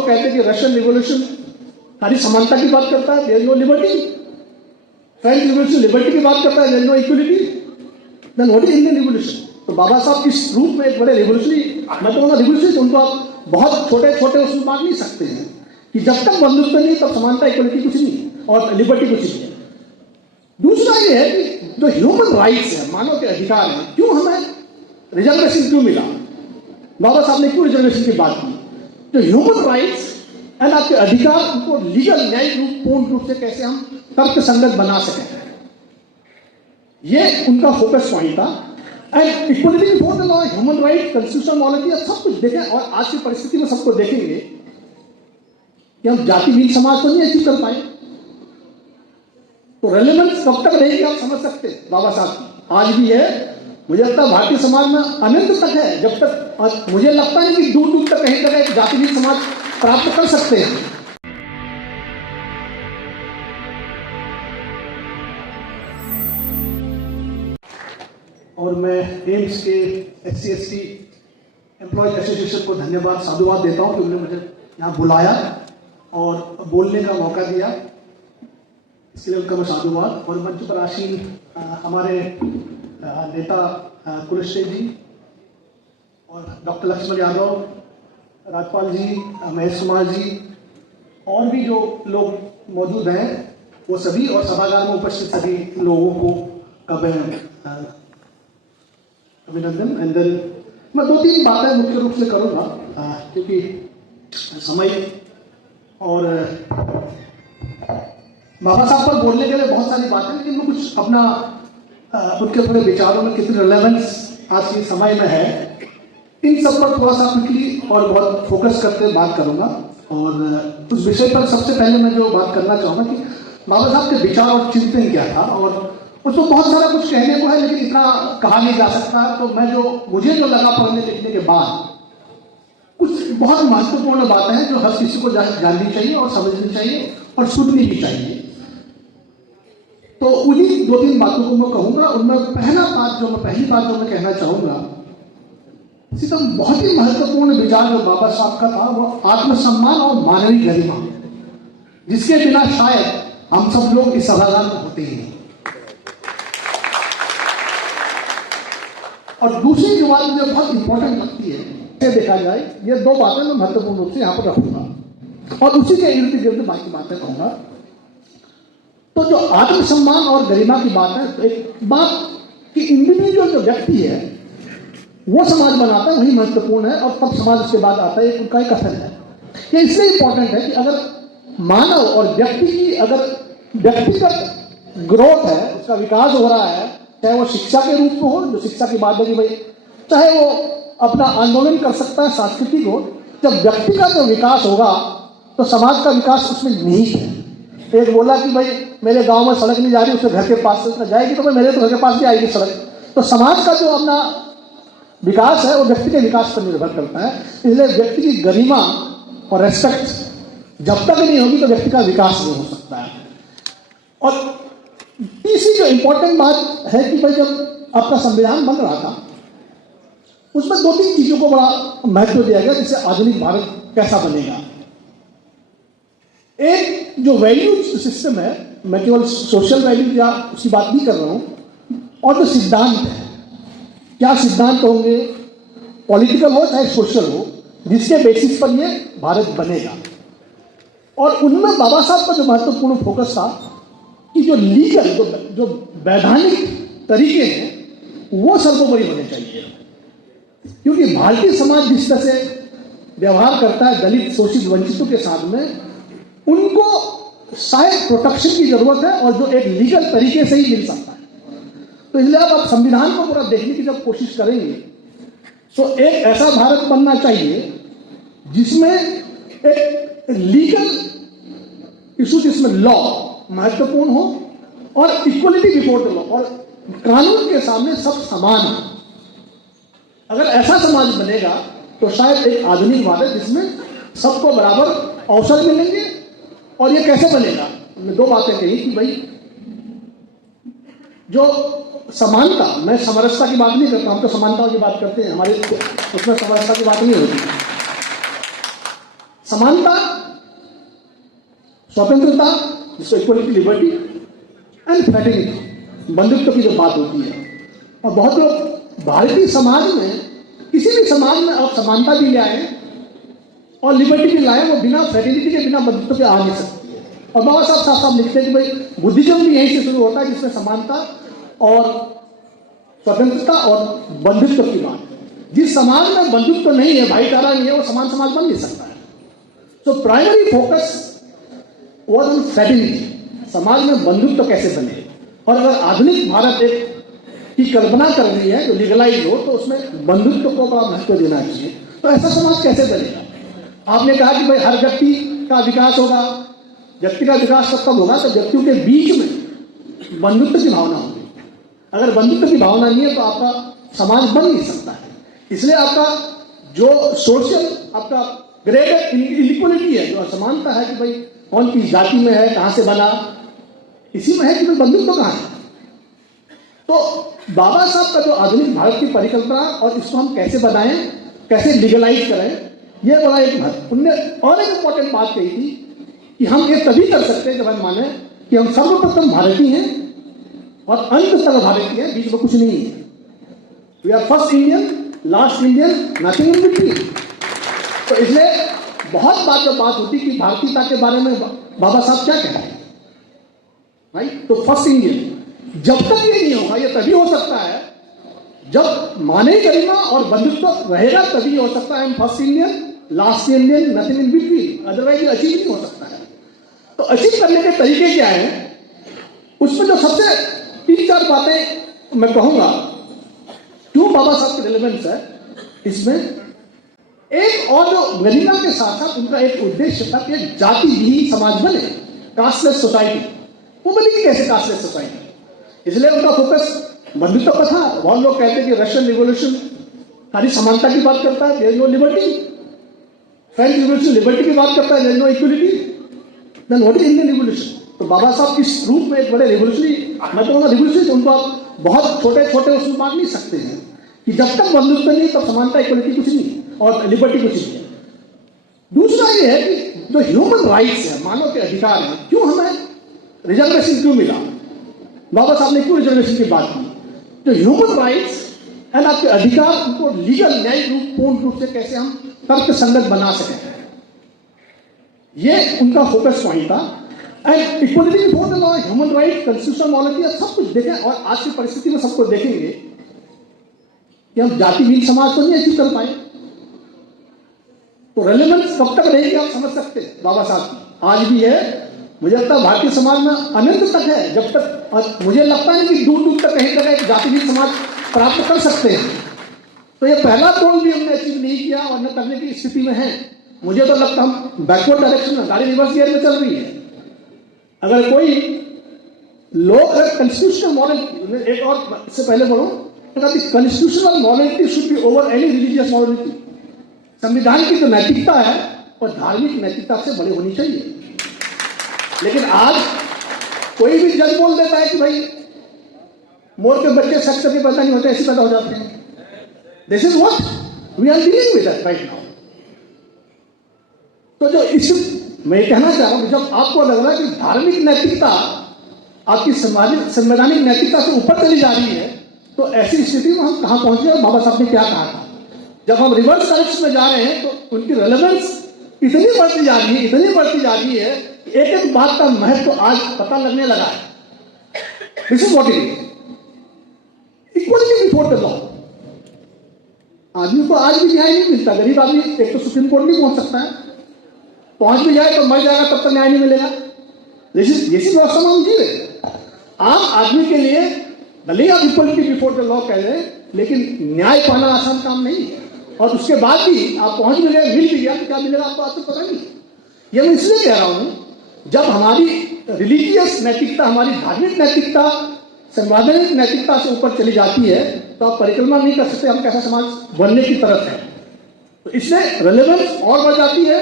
लोग कहते हैं कि रशियन रिवॉल्यूशन खाली समानता की बात करता है, there is no liberty. French revolution liberty की बात करता है, there is no equality. Then what is Indian revolution? तो बाबा साहब इस रूप में एक बड़े रिवॉल्यूशनरी, मैं तो रिवॉल्यूशनरी, उनको आप बहुत छोटे छोटे उसमें बांट नहीं सकते हैं कि जब तक बंधुत्व नहीं तब समानता इक्वलिटी कुछ नहीं और लिबर्टी कुछ नहीं है। दूसरा ये है कि जो ह्यूमन राइट्स है, मानव के अधिकार है, क्यों हमें रिजर्वेशन क्यों मिला? बाबा साहब ने क्यों रिजर्वेशन की बात की? जो ह्यूमन राइट्स एंड आपके अधिकार, उनको लीगल न्यायिक रूप पूर्ण रूप से कैसे हम तर्क संगत बना सकें, ये उनका फोकस पॉइंट था। And equality before the law, human right, constitution, morality, सब कुछ देखें और आज की परिस्थिति में सबको देखेंगे कि हम जातिहीन समाज को नहीं अचीव कर पाए। तो रेलेवेंस कब तक रहेगी आप समझ सकते हैं बाबा साहब की, आज भी है। मुझे लगता है भारतीय समाज में अनंत तक है, जब तक मुझे लगता है कि दूर दूर तक कहीं तक एक जातिहीन समाज प्राप्त कर सकते हैं। और मैं एम्स के SC/ST एम्प्लॉयज एसोसिएशन को धन्यवाद, साधुवाद देता हूं कि उन्होंने मुझे यहाँ बुलाया और बोलने का मौका दिया, इसके लिए उनका मैं साधुवाद। और मंच पर आसीन हमारे नेता कुलश्रेष्ठ जी और डॉक्टर लक्ष्मण यादव, राजपाल जी, महेश कुमार जी, और भी जो लोग मौजूद हैं वो सभी, और सभागार में उपस्थित सभी लोगों को अभिनंदन। एंड देन मैं 2-3 बातें मुख्य रूप से करूँगा क्योंकि समय, और बाबा साहब पर बोलने के लिए बहुत सारी बातें, लेकिन मैं कुछ अपना उनके पूरे विचारों में कितनी रिलेवेंस आज के समय में है, इन सब पर थोड़ा सा क्विकली और बहुत फोकस करके बात करूंगा। और उस विषय पर सबसे पहले मैं जो बात करना चाहूँगा कि बाबा साहब के विचार और चिंतन क्या था, और उसको बहुत सारा कुछ कहने को है लेकिन इतना कहा नहीं जा सकता। तो मैं मुझे जो लगा पढ़ने लिखने के बाद, कुछ बहुत महत्वपूर्ण बातें हैं जो हर किसी को जाननी चाहिए और समझनी चाहिए और सुननी भी चाहिए। तो उन्हीं 2-3 बातों को मैं कहूँगा। उनमें पहली बात जो मैं कहना चाहूँगा, इसी तो बहुत ही महत्वपूर्ण विचार जो बाबा साहब का था, वो आत्मसम्मान और मानवीय गरिमा, जिसके बिना शायद हम सब लोग इस सभागार में होते ही नहीं। और दूसरी जो बात मुझे बहुत इंपॉर्टेंट लगती है, देखा जाए, ये 2 बातें मैं महत्वपूर्ण रूप से यहां पर रखूंगा और उसी के इर्द गिर्द बाकी बातें कहूंगा। तो जो आत्मसम्मान और गरिमा की बात है, तो एक बात कि इंडिविजुअल जो व्यक्ति है वो समाज बनाता है, वही महत्वपूर्ण है, और तब समाज उसके बाद आता है, उनका एक कथन है। ये इसलिए इंपॉर्टेंट है कि अगर मानव और व्यक्ति की अगर व्यक्तिगत ग्रोथ है, उसका विकास हो रहा है, चाहे वो शिक्षा के रूप में हो, जो शिक्षा की बात है कि भाई चाहे वो अपना आंदोलन कर सकता है सांस्कृतिक हो, जब व्यक्ति का जो विकास होगा तो समाज का विकास उसमें निहित है। एक बोला कि भाई मेरे गांव में सड़क नहीं जा रही, उसके घर के पास से जाएगी, तो भाई मेरे तो घर के पास भी आएगी सड़क। तो समाज का जो अपना विकास है वो व्यक्ति के विकास पर निर्भर करता है। इसलिए व्यक्ति की गरिमा और रेस्पेक्ट जब तक नहीं होगी तो व्यक्ति का विकास नहीं हो सकता है। और तीसरी जो इंपॉर्टेंट बात है कि भाई जब आपका संविधान बन रहा था, उसमें 2-3 चीजों को बड़ा महत्व दिया गया, जिससे आधुनिक भारत कैसा बनेगा। एक जो वैल्यू सिस्टम है, मैं केवल सोशल वैल्यू या उसकी बात नहीं कर रहा हूं, और जो सिद्धांत है, क्या सिद्धांत होंगे, पॉलिटिकल हो चाहे सोशल हो, जिसके बेसिस पर ये भारत बनेगा। और उनमें बाबा साहब का जो महत्वपूर्ण फोकस था कि जो लीगल, जो वैधानिक तरीके हैं वो सर्वोपरि होने चाहिए, क्योंकि भारतीय समाज जिस तरह से व्यवहार करता है दलित, शोषित, वंचितों के साथ में, उनको शायद प्रोटेक्शन की जरूरत है, और जो एक लीगल तरीके से ही मिल सकता है। तो इसलिए आप संविधान को पूरा देखने की जब कोशिश करेंगे तो एक ऐसा भारत बनना चाहिए जिसमें एक लीगल इशू, जिसमें लॉ महत्वपूर्ण हो और इक्वलिटी बिफोर द लॉ, और कानून के सामने सब समान हो। अगर ऐसा समाज बनेगा तो शायद एक आधुनिक भारत जिसमें सबको बराबर अवसर मिलेंगे। और ये कैसे बनेगा? हमने 2 बातें कही कि भाई जो समानता, मैं समरसता की बात नहीं करता, हम तो समानता की बात करते हैं, हमारे उसमें समरसता की बात नहीं होती। समानता, स्वतंत्रता, जिसको इक्वलिटी, लिबर्टी एंड फ्रेटर्निटी, बंधुत्व की जो बात होती है। और बहुत लोग भारतीय समाज में, किसी भी समाज में आप समानता भी ले आए और लिबर्टी भी लाए, वो बिना फ्रेटर्निटी के, बिना बंधुत्व के आ नहीं सकती है। और बाबा साहब साफ साफ लिखते हैं कि भाई बुद्धिज्म भी यहीं से शुरू होता है, जिसमें समानता और स्वतंत्रता और बंधुत्व की बात है। जिस समाज में बंधुत्व नहीं है, भाईचारा नहीं है, वो समान समाज बन नहीं सकता है। So primary focus was on fraternity, समाज में बंधुत्व कैसे बने। और अगर आधुनिक भारत एक की कल्पना कर रही है जो लीगलाइज हो, तो उसमें बंधुत्व को बड़ा महत्व देना चाहिए। तो ऐसा समाज कैसे बनेगा? आपने कहा कि भाई हर व्यक्ति का विकास होगा। व्यक्ति का विकास कब होगा? तो व्यक्तियों के बीच में बंधुत्व की भावना होगी। अगर बंधुत्व की भावना नहीं है तो आपका समाज बन नहीं सकता है। इसलिए आपका जो सोशल, आपका ग्रेड इनइक्वलिटी है, जो असमानता है कि भाई कौन किस जाति में है, कहां से बना, इसी में है कि भाई बंधुत्व कहां है। तो बाबा साहब का जो आधुनिक भारत की परिकल्पना, और इसको हम कैसे बनाएं, कैसे लीगलाइज करें, यह बड़ा एक महत्वपूर्ण और एक इंपॉर्टेंट बात कही थी कि हम ये तभी कर सकते हैं जब हम माने कि हम सर्वप्रथम भारतीय हैं और अंत तक भारतीय हैं, बीच में कुछ नहीं है। We are first Indian, last Indian, nothing in between. तो इसलिए बहुत बात होती कि भारतीयता के बारे में बाबा साहब क्या कह रहे हैं भाई। तो फर्स्ट इंडियन, जब तक ये नहीं होगा, ये तभी हो सकता है जब माने गरिमा और बंधुत्व रहेगा, तभी हो सकता है हम first Indian, last Indian, nothing in between. Otherwise achieve नहीं हो सकता है। तो अचीव करने के तरीके क्या है? उसमें जो सबसे 3-4 बातें मैं कहूंगा, क्यों बाबा साहब की रिलेवेंस है इसमें। एक और जो गरिमा के साथ साथ उनका एक उद्देश्य था कि एक जाति विहीन समाज बने, कास्टलेस सोसाइटी। वो बनी कि कैसे कास्टलेस सोसाइटी? इसलिए उनका फोकस बंधुत्व पर था। बहुत लोग कहते हैं कि रशियन रिवॉल्यूशन खाली समानता की बात करता है, there is no liberty. French revolution liberty की बात करता है, there is no equality. Then what is Indian revolution? तो बाबा साहब किस रूप में एक बड़े रिवॉल्यूशनरी, मैं तो रिवॉल्यूशनरी, उनको आप बहुत छोटे छोटे उसमें बांट नहीं सकते हैं कि जब तक बंधुत्व नहीं तब समानता, इक्वलिटी कुछ नहीं और लिबर्टी कुछ नहीं है। दूसरा ये है कि जो ह्यूमन राइट्स है, मानव के अधिकार हैं, क्यों हमें रिजर्वेशन क्यों मिला? बाबा साहब ने क्यों रिजर्वेशन की बात की? जो ह्यूमन राइट्स एंड आपके अधिकार, उनको लीगल, न्यायिक रूप, पूर्ण रूप से कैसे हम तर्क संगत बना सकें, ये उनका फोकस पॉइंट था। And equality before the law, human right, constitutional morality, सब कुछ देखें। और आज की परिस्थिति में सबको देखेंगे कि हम जातिहीन समाज को नहीं अचीव कर पाए। तो रेलेवेंस कब तक रहेगी आप समझ सकते हैं बाबा साहब की। आज भी है, मुझे लगता है भारतीय समाज में अनंत तक है, जब तक मुझे लगता है कि दूर दूर तक कहीं तक एक जातिहीन समाज प्राप्त कर सकते हैं। तो ये पहला गोल भी हमने अचीव नहीं किया और न करने की स्थिति में है। मुझे तो लगता है हम बैकवर्ड डायरेक्शन में, गाड़ी रिवर्स गियर में चल रही है। अगर कोई लोग अगर कॉन्स्टिट्यूशनल मॉरलिटी, एक और इससे पहले बोलूं, constitutional morality should be over any religious morality. संविधान की जो नैतिकता है वो धार्मिक नैतिकता से बड़ी होनी चाहिए। लेकिन आज कोई भी जज बोल देता है कि भाई मोर के बच्चे सेक्स करके पैदा नहीं होते, ऐसे पैदा हो जाते हैं। This is what we are dealing with right now. तो जो इस, मैं कहना चाह रहा हूं, जब आपको लग रहा है कि धार्मिक नैतिकता आपकी संवैधानिक नैतिकता से ऊपर चली जा रही है, तो ऐसी स्थिति में हम कहां पहुंच गए? बाबा साहब ने क्या कहा था? जब हम रिवर्स डायरेक्शन में जा रहे हैं तो उनकी रेलेवेंस इतनी बढ़ती जा रही है, इतनी बढ़ती जा रही है, एक एक बात का महत्व आज पता लगने लगा है। This is what it is, equality before the law. आदमी को आज भी न्याय नहीं मिलता। गरीब आदमी एक तो सुप्रीम कोर्ट नहीं पहुंच सकता है, पहुंच भी जाए तो मर जाएगा, तब तक न्याय नहीं मिलेगा। जैसी व्यवस्था में हम जी रहे। आम आदमी के लिए भले ही आप इक्वलिटी बिफोर द लॉ कह रहे हैं, लेकिन न्याय पाना आसान काम नहीं है। और उसके बाद भी आप पहुंच भी गए, मिल भी गया, तो क्या मिलेगा आपको आज तो पता नहीं। ये मैं इसलिए कह रहा हूं, जब हमारी रिलीजियस नैतिकता, हमारी धार्मिक नैतिकता संवैधानिक नैतिकता से ऊपर चली जाती है, तो आप परिकल्पना नहीं कर सकते हम कैसा समाज बनने की तरफ है। तो इससे रेलेवेंस और बढ़ जाती है।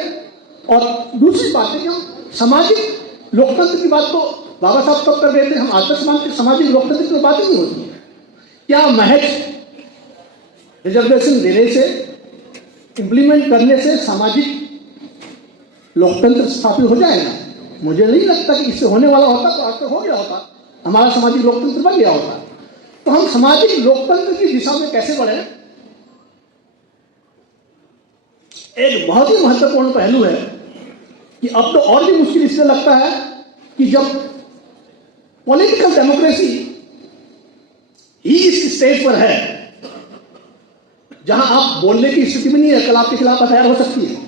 और दूसरी बात है कि हम सामाजिक लोकतंत्र की बात तो बाबा साहब कब कर रहे थे, हम आज तक सामाजिक लोकतंत्र की बात ही नहीं होती है। क्या महज रिजर्वेशन देने से, इंप्लीमेंट करने से सामाजिक लोकतंत्र स्थापित हो जाएगा। मुझे नहीं लगता कि इससे होने वाला होता तो आज तक हो गया होता, हमारा सामाजिक लोकतंत्र बन गया होता। तो हम सामाजिक लोकतंत्र की दिशा में कैसे बढ़े? एक बहुत ही महत्वपूर्ण पहलू है कि अब तो और भी मुश्किल इसलिए लगता है कि जब पॉलिटिकल डेमोक्रेसी ही इस स्टेज पर है जहां आप बोलने की स्थिति में नहीं है, कल आपके खिलाफ एफआईआर हो सकती है।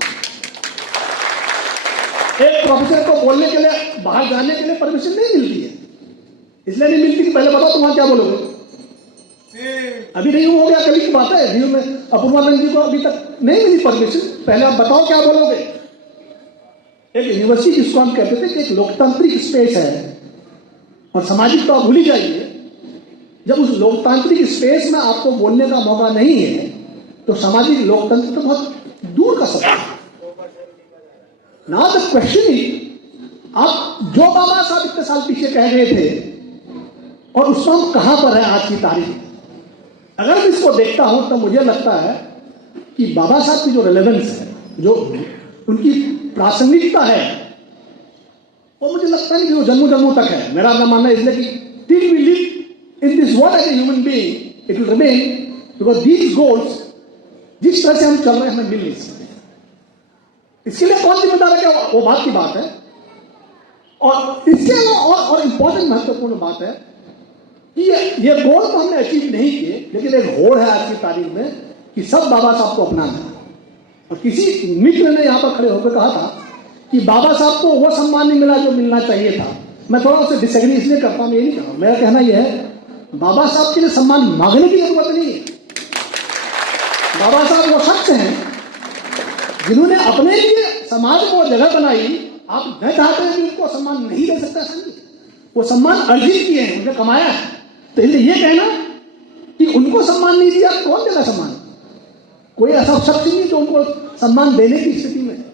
एक प्रोफेसर को बोलने के लिए, बाहर जाने के लिए परमिशन नहीं मिलती है। इसलिए नहीं मिलती कि पहले बताओ तुम क्या बोलोगे। अभी नहीं हो गया, कभी की बात है, व्यू में अपूर्वानंद जी को अभी तक नहीं मिली परमिशन, पहले आप बताओ क्या बोलोगे। एक यूनिवर्सिटी जिसको हम कहते थे कि एक लोकतांत्रिक स्पेस है और सामाजिक तो आप भूल ही जाइए। जब उस लोकतांत्रिक स्पेस में आपको बोलने का मौका नहीं है तो सामाजिक लोकतंत्र तो बहुत दूर का सवाल है। नाउ द क्वेश्चन इज, आप जो बाबा साहब इतने साल पीछे कह गए थे और उसको हम कहां पर है आज की तारीख में। अगर मैं इसको देखता हूं तो मुझे लगता है कि बाबा साहब की जो रेलेवेंस है, जो उनकी प्रासंगिकता है, वो मुझे लगता है कि वो जन्मों जन्मों तक है। मेरा अपना मानना है इसलिए कि till we live in this world as a human being it will remain, because these goals जिस तरह से हम चल रहे हैं हमें मिल नहीं सकते। इसके लिए कौन जिम्मेदार है, क्या वो बात की बात है। और इसके अलावा और इंपॉर्टेंट महत्वपूर्ण बात है कि ये गोल तो हमने अचीव नहीं किए, लेकिन एक होड़ है आज की तारीख में कि सब बाबा साहब को अपनाना है। और किसी मित्र ने यहां पर खड़े होकर कहा था कि बाबा साहब को वो सम्मान नहीं मिला जो मिलना चाहिए था। मैं थोड़ा उससे डिसएग्री इसलिए करता हूं, ये नहीं कहता, मेरा कहना यह है बाबा साहब के लिए सम्मान मांगने की जरूरत नहीं है। बाबा साहब वो शख्स हैं जिन्होंने अपने लिए समाज को जगह बनाई। आप न चाहते हैं कि उनको सम्मान नहीं दे सकता, समझिए वो सम्मान अर्जित किए हैं, उन्हें कमाया है। तो इसलिए ये कहना कि उनको सम्मान नहीं दिया, कौन देगा सम्मान? कोई ऐसा शख्स नहीं जो उनको सम्मान देने की स्थिति में।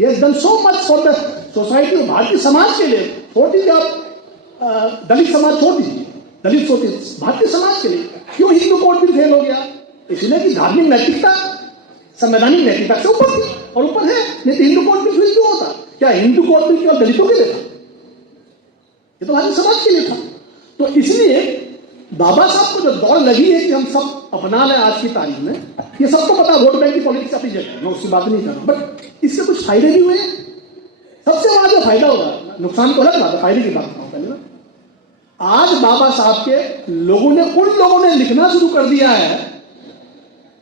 ये done so much for the society, Bharatiya Samaj के लिए। छोड़ दीजिए आप दलित समाज, छोड़ दीजिए दलित सोचिए, भारतीय समाज के लिए क्यों हिंदू कोड भी फेल हो गया? इसलिए कि धार्मिक नैतिकता संवैधानिक नैतिकता से ऊपर थी और ऊपर है, नहीं तो हिंदू कोड भी फेल क्यों होता? क्या हिंदू कोड भी केवल दलितों के लिए था? ये तो भारतीय समाज के लिए था। तो इसलिए बाबा साहब को जो दौड़ लगी है कि हम सब अपना लें आज की तारीख में, ये सबको पता, वोट बैंक की पॉलिटिक्स अपनी जगह, मैं उसकी बात नहीं कर रहा, बट इससे कुछ फायदे भी हुए। सबसे बड़ा जो फायदा होगा, नुकसान तो अलग बात है, फायदे की बात करूं पहले ना। आज बाबा साहब के लोगों ने, उन लोगों ने लिखना शुरू कर दिया है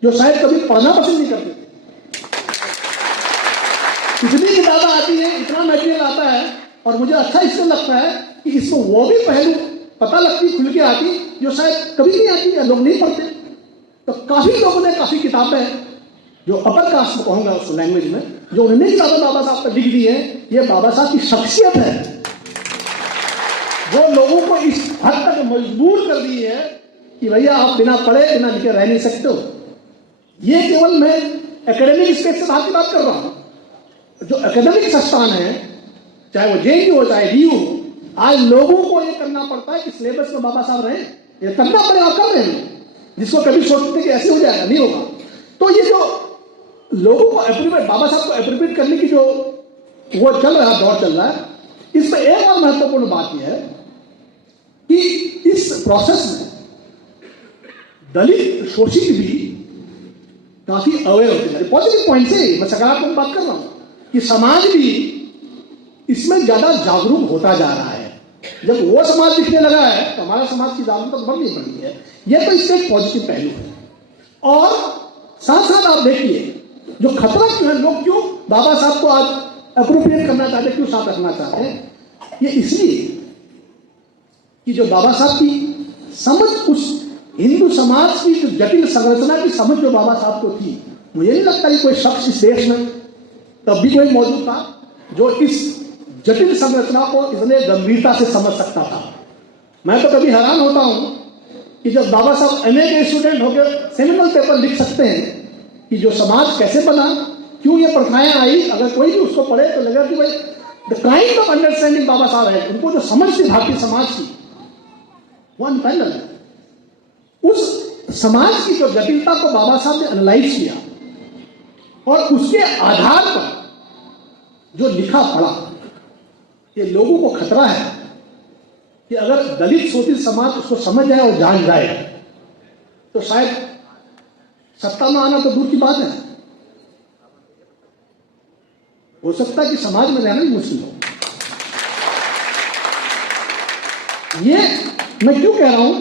जो शायद कभी पढ़ना पसंद नहीं करते थे। इतनी किताबें आती हैं, इतना मटेरियल आता है, और मुझे अच्छा इससे लगता है कि इसको वो भी पहलू पता लगती, खुल के आती, जो शायद कभी नहीं आती है, लोग नहीं पढ़ते। तो काफी लोगों ने काफी किताबें, जो अपर कास्ट में कहूंगा उस लैंग्वेज में, जो उन्होंने किताबें बाबा साहब पर लिख दी है, ये बाबा साहब की शख्सियत है जो लोगों को इस हद तक मजबूर कर दी है कि भैया आप बिना पढ़े बिना लिखे रह नहीं सकते हो। ये केवल मैं एकेडमिक स्पेस से बात की बात कर रहा हूं। जो एकेडमिक संस्थान है, चाहे वो जेएनयू हो चाहे डीयू, आज लोगों को ये करना पड़ता है कि सिलेबस में बाबा साहब रहे, ये करना पड़ेगा, कर रहे हैं, जिसको कभी सोचते कि ऐसे हो जाएगा, नहीं होगा। तो ये जो लोगों को एप्रीवेट, बाबा साहब को एप्रीवेट करने की जो वो चल रहा है, दौर चल रहा है, इसमें एक और महत्वपूर्ण बात यह है कि इस प्रोसेस में दलित शोषित भी काफी अवेयर होते जा रहे। पॉजिटिव पॉइंट से मैं सकारात्मक बात कर रहा हूं कि समाज भी इसमें ज्यादा जागरूक होता जा रहा है। जब वो समाज दिखने लगा है तो हमारा समाज की जागरूकता बढ़नी बढ़ी है। यह तो इससे एक पॉजिटिव पहलू है। और साथ साथ आप देखिए जो खतरा क्यों है, लोग क्यों बाबा साहब को आज अप्रोप्रिएट करना चाहते, क्यों साथ रखना चाहते हैं, ये इसलिए कि जो बाबा साहब की समझ, उस हिंदू समाज की जो जटिल संरचना की समझ जो बाबा साहब को थी, मुझे नहीं लगता कि कोई शख्स इस देश में तब भी कोई मौजूद था जो इस जटिल संरचना को इतने गंभीरता से समझ सकता था। मैं तो कभी हैरान होता हूं कि जब बाबा साहब एमए के स्टूडेंट होकर सेमिनल पेपर लिख सकते हैं कि जो समाज कैसे बना, क्यों ये प्रथाएं आई, अगर कोई भी उसको पढ़े तो लगेगा कि भाई द काइंड ऑफ अंडरस्टैंडिंग बाबा साहब है, उनको जो समझ थी भारतीय समाज की वो अनपैरेलल है। उस समाज की जो जटिलता को बाबा साहब ने एनालाइज किया और उसके आधार पर जो लिखा पढ़ा, ये लोगों को खतरा है कि अगर दलित शोषित समाज उसको समझ जाए और जान जाए तो शायद सत्ता में आना तो दूर की बात है, हो सकता है कि समाज में रहना ही मुश्किल हो। ये मैं क्यों कह रहा हूं,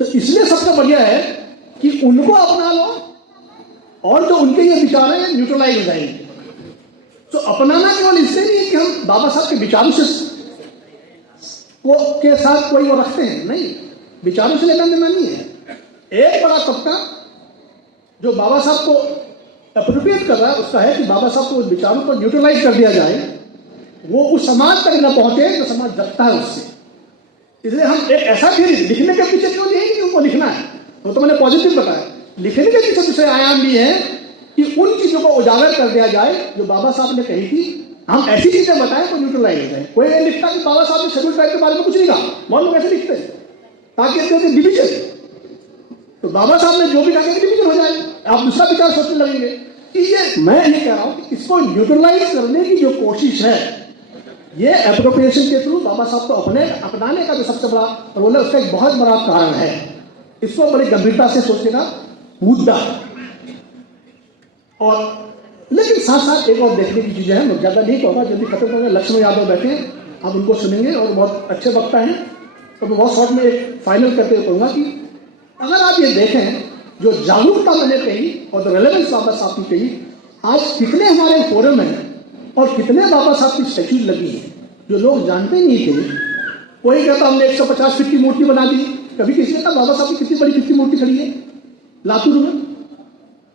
तो इसलिए सबसे बढ़िया है कि उनको अपना लो और जो उनके ये विचार हैं न्यूट्रलाइज हो जाएंगे। तो अपनाना केवल इससे नहीं है कि हम बाबा साहब के विचारों से के साथ कोई वो रखते हैं, नहीं, विचारों से लेकर देना नहीं है। एक बड़ा तबका जो बाबा साहब को अप्रोप्रिएट कर रहा है उसका है कि बाबा साहब को उस विचारों को न्यूट्रलाइज कर दिया जाए, वो उस समाज तक न पहुंचे जो समाज जगता है उससे। इसलिए हम एक ऐसा फिर लिखने के पीछे क्यों नहीं है कि उनको लिखना है, तो मैंने पॉजिटिव बताया, लिखने के पीछे दूसरे आयाम भी है कि उन चीजों को उजागर कर दिया जाए जो बाबा साहब ने कही थी। हम ऐसी चीजें बताएं तो न्यूट्रलाइज हो जाए। कोई नहीं लिखता कि बाबा साहब ने शेड्यूल ट्राइब के बारे में कुछ नहीं कहा, बहुत लोग ऐसे लिखते हैं ताकि कहते डिवीजन, तो बाबा साहब ने जो भी कहा डिवीजन हो जाए, आप दूसरा विचार सोचने लगेंगे कि ये, मैं ये कह रहा हूं कि इसको न्यूट्रलाइज करने की जो कोशिश है, ये एप्रोप्रिएशन के थ्रू बाबा साहब को अपनाने का जो सबसे बड़ा रोल है, उसका एक बहुत बड़ा कारण है। इसको बड़ी गंभीरता से सोचने का मुद्दा है। और लेकिन साथ साथ एक और देखने की चीजें हैं, मैं ज्यादा नहीं कहूँगा, जल्दी खत्म करूंगा। लक्ष्मण यादव बैठे हैं, आप उनको सुनेंगे और बहुत अच्छे वक्ता हैं, तो मैं बहुत शॉर्ट में एक फाइनल करते हुए कहूँगा कि अगर आप ये देखें जो जागरूकता मैंने कही और जो रेलेवेंस बाबा साहब की कही, आज कितने हमारे फोरम हैं और कितने बाबा साहब की स्टैच्यूज लगी हैं जो लोग जानते नहीं थे। कोई कहता हमने 150 फीट की मूर्ति बना दी, कभी किसी ने कहा बाबा साहब की कितनी बड़ी फीट की मूर्ति खड़ी है लातूर में,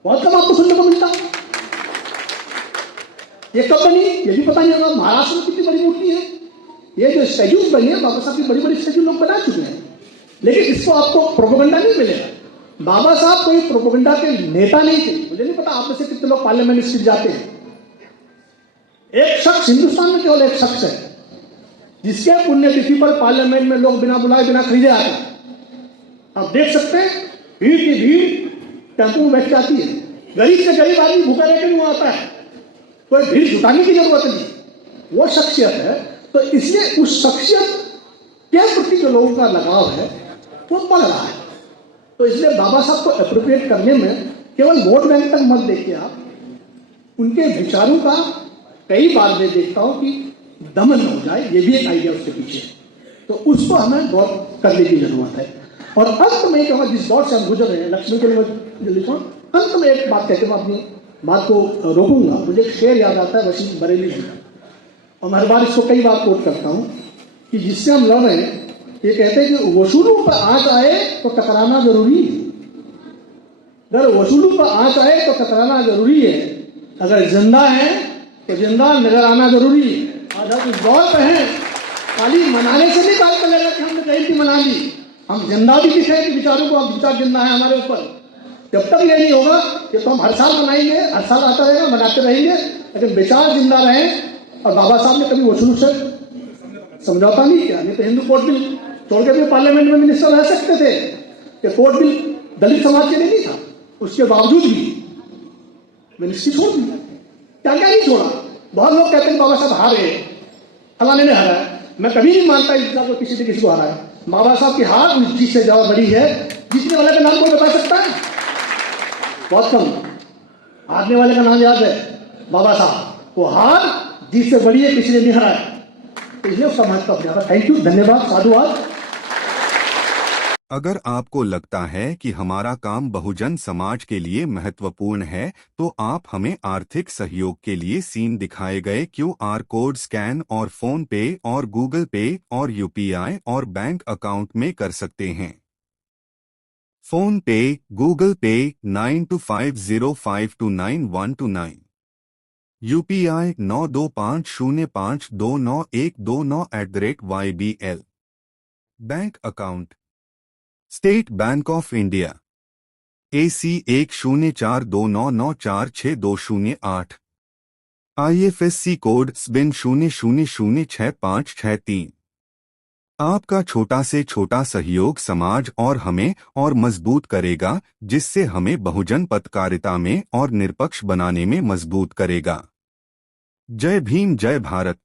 बहुत कम आपको सुनने को मिलता है। ये कब बनी ये भी पता नहीं होगा। महाराष्ट्र में कितनी बड़ी मूर्ति है, ये जो स्टैच्यूज बनी है बाबा साहब की बड़ी बड़ी स्टैच्यू लोग बना चुके हैं, लेकिन इसको आपको प्रोपेगेंडा नहीं मिलेगा। बाबा साहब कोई प्रोपेगेंडा के नेता नहीं थे। मुझे नहीं पता आप में से कितने लोग पार्लियामेंट स्ट्रीट जाते हैं। एक शख्स हिंदुस्तान में केवल एक शख्स है जिसके पुण्यतिथि पर पार्लियामेंट में लोग बिना बुलाए बिना खरीदे आते हैं। आप देख सकते हैं भीड़ की भीड़ टेंपू में बैठ के आती है, गरीब से गरीब आदमी भूखा रहकर नहीं आता है, कोई भीड़ जुटाने की जरूरत नहीं, वो शख्सियत है। तो इसलिए उस शख्सियत के प्रति जो लोगों का लगाव है वो बढ़ रहा है। तो इसलिए बाबा साहब को अप्रोप्रिएट करने में केवल वोट बैंक तक मत देखिए, आप उनके विचारों का कई बार मैं देखता हूं कि दमन हो जाए, ये भी एक आइडिया उसके पीछे है, तो उसको हमें गौर करने की जरूरत है। और अंत में कहूँगा, जिस दौर से हम गुजर रहे हैं, लक्ष्मी के लिए जल्दी सुनो, अंत में एक बात कहते मैं अपनी बात को रोकूंगा। मुझे एक शेर याद आता है वसीम बरेली जी का, और मैं हर बार इसको कई बार कोट करता हूँ कि जिससे हम लड़ रहे हैं, ये कहते हैं कि वसूलों पर आंच आए तो टकराना जरूरी है। अगर वसूलों पर आंच आए तो टकराना जरूरी है, अगर जिंदा है तो जिंदा नजर आना जरूरी है। आज हम इस दौर पे हैं, खाली मनाने से नहीं बात चलेगा कि हमने जयंती मना ली, हम जिंदा भी दिखाए कि विचारों को, अब विचार जिंदा है हमारे ऊपर। जब तक ये नहीं होगा ये तो हम हर साल मनाएंगे, हर साल आता रहेगा, मनाते रहेंगे, लेकिन विचार जिंदा रहे। और बाबा साहब ने कभी वसूलों से समझौता नहीं किया, नहीं तो हिंदू कोर्ट बिल छोड़ के भी पार्लियामेंट में मिनिस्टर रह सकते थे कि कोर्ट बिल दलित समाज के लिए नहीं था, उसके बावजूद भी मिनिस्ट्री छोड़ दी। क्या क्या नहीं छोड़ा। बहुत लोग कहते हैं बाबा साहब हार गए, फलाने ने हारा है। मैं कभी नहीं मानता इस को किसी ने किसी को हारा है। बाबा साहब की हार उस चीज से ज्यादा बड़ी है। जीतने वाले का नाम कोई बता सकता है? बहुत कम। हारने वाले का नाम याद है बाबा साहब। वो हार जीत से बड़ी है, किसी ने नहीं हराया, इसलिए उसका महत्व ज्यादा। थैंक यू, धन्यवाद, साधुवाद। अगर आपको लगता है कि हमारा काम बहुजन समाज के लिए महत्वपूर्ण है, तो आप हमें आर्थिक सहयोग के लिए सीन दिखाए गए QR कोड स्कैन और फोन पे और गूगल पे और UPI और बैंक अकाउंट में कर सकते हैं। फोन पे, गूगल पे 9250529129, UPI 9250529129@YBL। Bank account state bank of India AC 1042994628, IFSC code SBIN 00065563। आपका छोटा से छोटा सहयोग समाज और हमें और मजबूत करेगा, जिससे हमें बहुजन पत्रकारिता में और निष्पक्ष बनाने में मजबूत करेगा। जय भीम जय भारत।